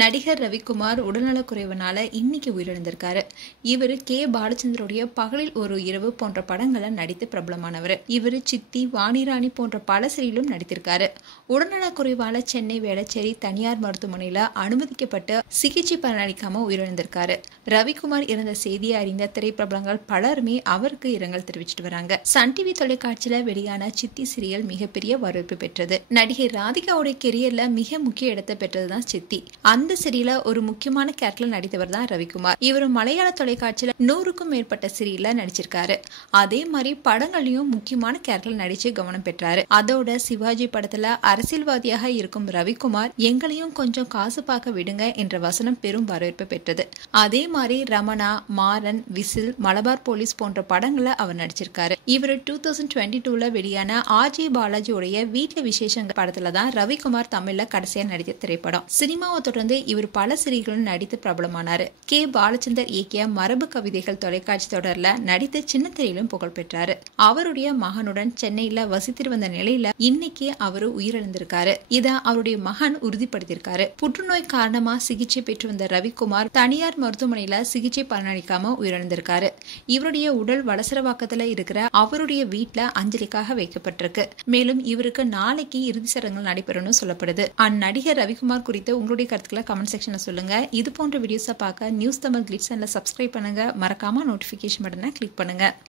நடிகர் ரவிக்குமார் உடல்நலக்குறைவுனால இன்னைக்கு உயிரிழந்திருக்காரு. இவர் கே. பாலச்சந்தருடைய பகலில் ஒரு இரவு போன்ற படங்களை நடித்து பிரபலமானவர். இவர் சித்தி, வாணிராணி போன்ற பல சீரியலும் நடித்திருக்காரு. உடல்நலக்குறைவால சென்னை வேளச்சேரி தனியார் மருத்துவமனையில அனுமதிக்கப்பட்டு சிகிச்சை பலனளிக்காம உயிரிழந்திருக்காரு. ரவிக்குமார் இறந்த செய்தியை அறிந்த திரைப்பிரபலங்கள் பலருமே அவருக்கு இரங்கல் தெரிவிச்சிட்டு வராங்க. சன் டிவி தொலைக்காட்சியில வெளியான சித்தி சீரியல் மிகப்பெரிய வரவேற்பு பெற்றது. நடிகை ராதிகாவுடைய கெரியர்ல மிக முக்கிய இடத்தை பெற்றதுதான் சித்தி. அந்த சீரியல ஒரு முக்கியமான கேரக்டர் நடித்தவர் தான் ரவிக்குமார். இவர் மலையாள தொலைக்காட்சியில 100க்கும் மேற்பட்ட சீரியல்ல நடிச்சிருக்காரு. அதே மாதிரி படங்களையும் முக்கியமான கேரக்டர் நடிச்சு கவனம் பெற்றாரு. அதோட சிவாஜி படத்துல அரசியல்வாதியாக இருக்கும் ரவிக்குமார் எங்களையும் கொஞ்சம் காசு பார்க்க விடுங்க என்ற வசனம் பெரும் வரவேற்பு பெற்றது. அதே மாதிரி ரமணா, மாறன், விசில், மலபார் போலீஸ் போன்ற படங்களை அவர் நடிச்சிருக்காரு. இவர் 2022ல வெளியான ஆர்ஜி பாலாஜியோடைய வீட்ல விசேஷங்கள் படத்துல தான் ரவிக்குமார் தமிழ்ல கடைசியா நடித்த திரைப்படம். சினிமாவை தொடர்ந்து இவர் பல சீரியல்களும் நடித்து பிரபலமானாரு. கே. பாலச்சந்தர் இயக்கிய மரபு கவிதைகள் தொலைக்காட்சி தொடர்ல நடித்து சின்ன திரையிலும் புகழ் பெற்றாரு. அவருடைய மகனுடன் சென்னையில வசித்து வந்த நிலையில இன்னைக்கு அவரு உயிரிழந்திருக்காரு. இத அவருடைய மகன் உறுதிப்படுத்தியிருக்காரு. புற்றுநோய் காரணமா சிகிச்சை பெற்று வந்த ரவிக்குமார் தனியார் மருத்துவமனையில சிகிச்சை பலனளிக்காம உயிரிழந்திருக்காரு. இவருடைய உடல் வலசரவாக்கத்துல இருக்கிற அவருடைய வீட்டுல அஞ்சலிக்காக வைக்கப்பட்டிருக்கு. மேலும் இவருக்கு நாளைக்கு இறுதி சடங்குகள் நடைபெறும்னு சொல்லப்படுது. அந்நடிகர் ரவிக்குமார் குறித்து உங்களுடைய கருத்துக்களை கமெண்ட் செக்ஷன்ல சொல்லுங்க. இது போன்ற வீடியோஸை பார்க்க நியூஸ் தமிழ் கிளிட்ஸ் சேனலை சப்ஸ்கிரைப் பண்ணுங்க. மறக்காம நோட்டிபிகேஷன் பட்டனை கிளிக் பண்ணுங்க.